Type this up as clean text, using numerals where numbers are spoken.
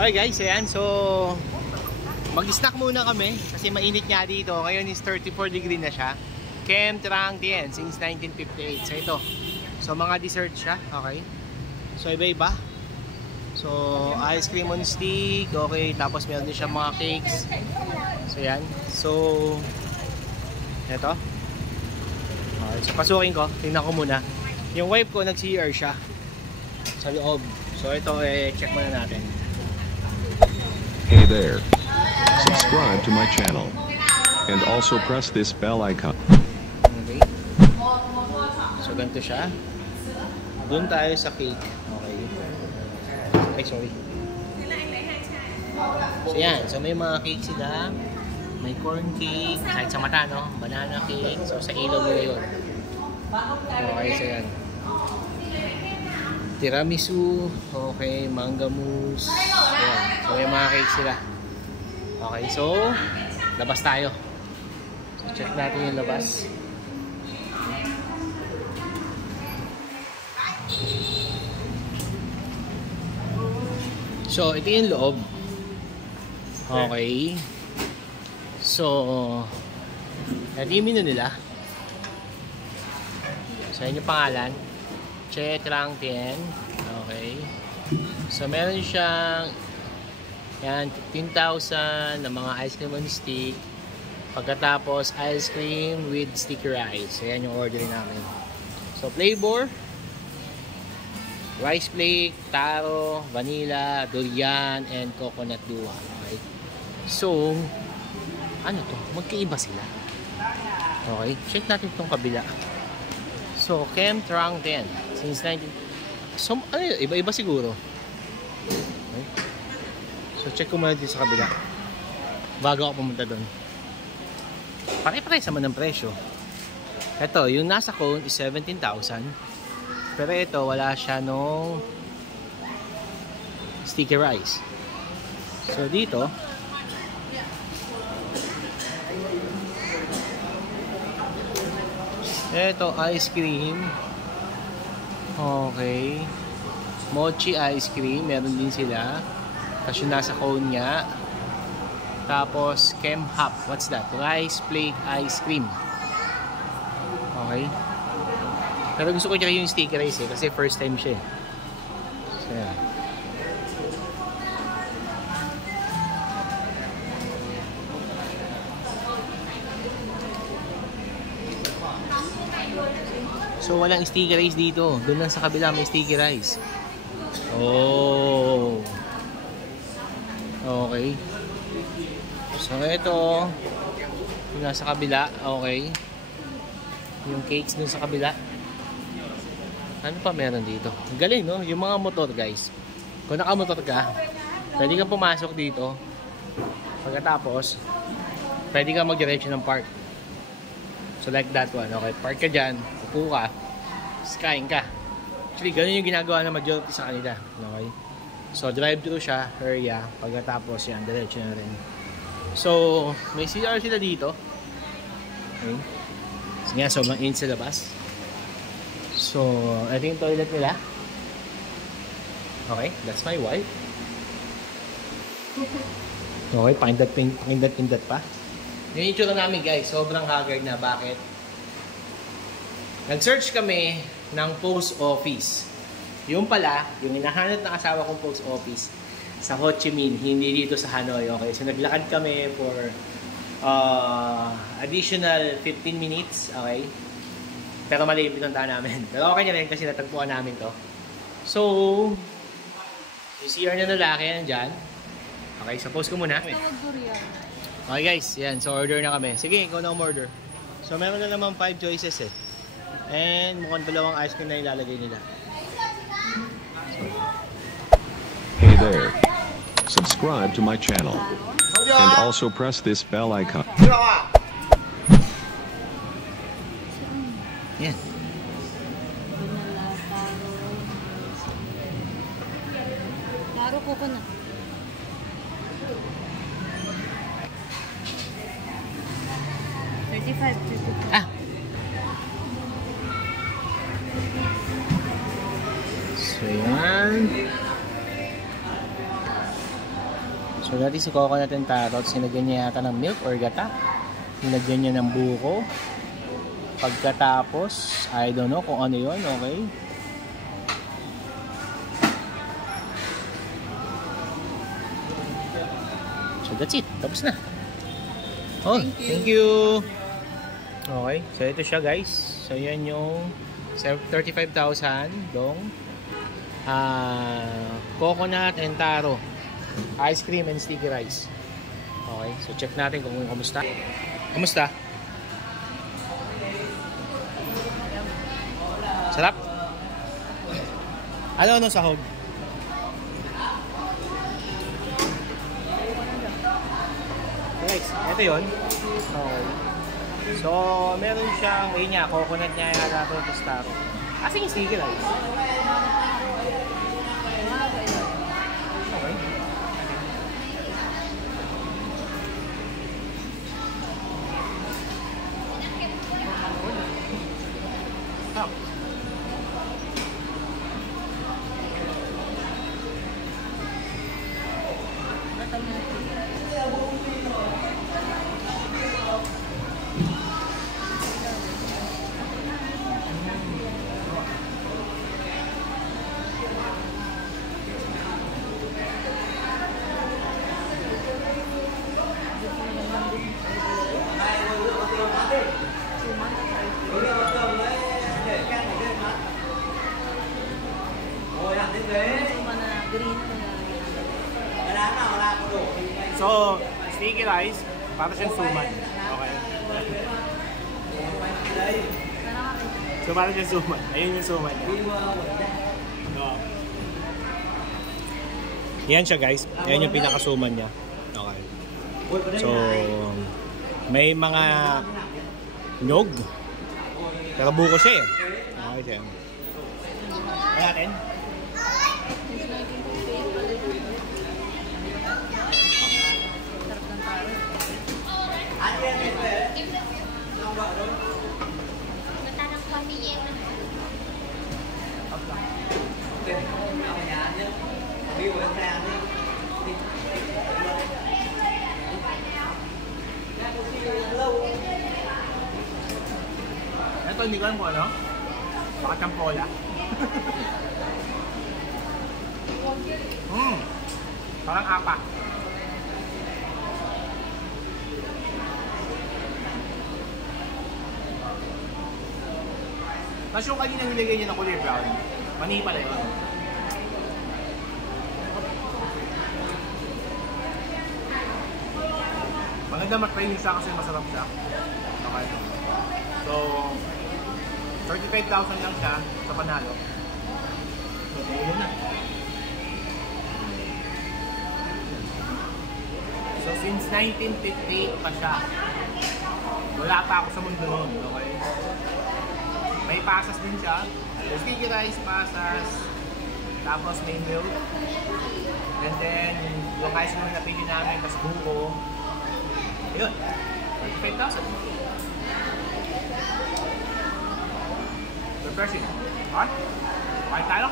Okay guys, ayan. So, mag-snack muna kami kasi mainit nga dito. Ngayon is 34 degree na siya. Kem Trang Dien since 1958. So, ito. So, mga dessert siya. Okay. So, iba-iba. So, ice cream on stick. Okay. Tapos, meron din siya mga cakes. So, ayan. So, ito. Okay. So, pasukin ko. Tingnan ko muna. Yung wife ko, nag-CR siya sa loob. So, ito, check muna natin. Hey there. Subscribe to my channel. And also press this bell icon. Okay. So, ganito siya. Doon tayo sa cake. Okay. Ay, sorry. So, yan. So, may mga cake sila. May corn cake. Kahit sa mata, no? Banana cake. So, sa ilaw mo yun. Okay, so yan. Tiramisu, okay, manga mousse. Ayan. So, may mga cake sila. Okay, so, labas tayo. So, check natin yung labas. So, ito yung loob. Okay. So, ito yung menu nila. So, yun yung pangalan. Che Trang Dien. Okay. So, meron siyang yan, 15,000 na mga ice cream on stick. Pagkatapos, ice cream with sticky rice. So, yan yung order namin. So, flavor. Rice flake, taro, vanilla, durian, and coconut duwa. Okay. So, ano to? Magkaiba sila. Okay. Check natin itong kabila. So, Kem Trang Dien. Since 19... So, ano yun? Iba-iba siguro. Okay. So, check ko muna dito sa kabila. Bago ako pumunta doon. Pare-pare naman ng presyo. Ito, yung nasa cone is 17,000. Pero ito, wala siya nung sticky rice. So, dito, ito, ice cream. Okay. Mochi ice cream. Meron din sila. Tapos yung nasa cone niya. Tapos, Kem Hop. What's that? Rice flake ice cream. Okay. Pero gusto ko yung sticky rice kasi first time siya. So, yan. So, walang sticky rice dito. Doon lang sa kabila may sticky rice. Oh. Okay. So, ito. Yung nasa kabila. Okay. Yung cakes doon sa kabila. Ano pa meron dito? Galing, no? Yung mga motor, guys. Kung nakamotor ka, pwede kang pumasok dito. Pagkatapos, pwede kang mag-diretso ng park. So, like that one. Okay, park ka dyan. Upo ka. Kain ka. Actually, ganun yung ginagawa ng majority sa kanila. Okay? So, drive-thru siya, area. Pagkatapos yan, diretso na rin. So, may CR sila dito. Okay. So, nga, sobrang init sa labas. So, ito yung toilet nila. Okay, that's my wife. Okay, pakindat pa. Yung itsura namin, guys, sobrang haggard na. Bakit? Nag-search kami ng post office. Yung pala, yung hinahanap ng asawa kong post office sa Ho Chi Minh, hindi dito sa Hanoi. Okay, so naglakad kami for additional 15 minutes. Okay, pero mali yung pinuntahan namin. Pero okay na rin kasi natagpuan namin to. So, yung CR na lalaki nandyan. Okay, so post ko muna. Okay guys, yan. So order na kami. Sige, ikaw na umorder. So meron na naman 5 choices eh. And mukhang dalawang ice cream na ilalagay nila. Hey there. Subscribe to my channel. And also press this bell icon. Yan. Taro coconut. Ah. So yan. So dati si coconut and taro, sinagyan niya yata ng milk or gata. Sinagyan niya ng buko. Pagkatapos, I don't know kung ano yun, okay? So that's it, tapos na. Oh, thank you. Okay, so ito siya guys. So yan yung 35,000 dong coconut and taro ice cream and sticky rice. Okay, so check natin kung kamusta. Kamusta? Sarap? Ano sahog? Guys, ito yun. Okay. So, meron siyang, yun niya, coconut niya yata ito, tapos taro. Kasi yung sticky rice. Okay. Stop. So, sticky rice, para siyang suman. Okay. So, para siyang suman. Ayun yung suman niya. So, yan siya guys. Yan yung pinakasuman niya. Okay. So, may mga nyog. Pero buko siya eh. Okay siya. Kaya natin. Ito, hindi ko alam kung ano. Baka champola. Parang apa. Tapos yung kanina nilagay niya na kulay brown, mani pala yun. Maganda matry niyo siya kasi masarap siya. Okay. So, 35,000 lang siya sa panalo. So, yun na. So, since 1958 pa siya. Wala pa ako sa mundo noon, okay? May pasas din siya. Sticky rice, pasas. Tapos may milk. And then, yung ice cream na pili namin, tas buko. Ayun. 35,000. Refreshing. Alright? Alright tayo?